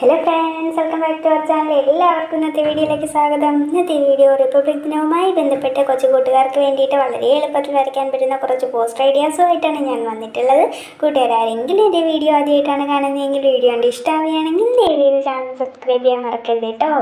Hello friends, welcome back to our channel. എല്ലാവർക്കും ഇന്നത്തെ വീഡിയോയിലേക്ക് സ്വാഗതം. ഇന്നത്തെ വീഡിയോ റിപ്പബ്ലിക് ദിനവുമായി ബന്ധപ്പെട്ട് കൊച്ചു കൂട്ടുകാർക്ക് വേണ്ടിയിട്ട് വളരെ എളുപ്പത്തിൽ വരയ്ക്കാൻ പറ്റുന്ന കുറച്ച് പോസ്റ്റർ ഐഡിയാസുമായിട്ടാണ് ഞാൻ വന്നിട്ടുള്ളത്. കൂട്ടുകാരെങ്കിലും എൻ്റെ വീഡിയോ ആദ്യമായിട്ടാണ് കാണുന്നതെങ്കിൽ വീഡിയോ കണ്ട് ഇഷ്ടമാവുകയാണെങ്കിൽ ദയവായി ചാനൽ സബ്സ്ക്രൈബ് ചെയ്യാൻ മറക്കരുത് കേട്ടോ.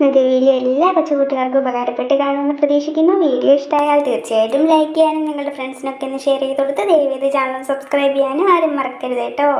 ഇന്നത്തെ വീഡിയോ എല്ലാ കൊച്ചുകൂട്ടുകാർക്കും ഉപകാരപ്പെട്ട് കാണുമെന്ന് പ്രതീക്ഷിക്കുന്നു. വീഡിയോ ഇഷ്ടമായാൽ തീർച്ചയായിട്ടും ലൈക്ക് ചെയ്യാനും നിങ്ങളുടെ ഫ്രണ്ട്സിനൊക്കെ ഒന്ന് ഷെയർ ചെയ്ത് കൊടുത്ത് ദയവേത് ചാനൽ സബ്സ്ക്രൈബ് ചെയ്യാനും ആരും മറക്കരുത് കേട്ടോ.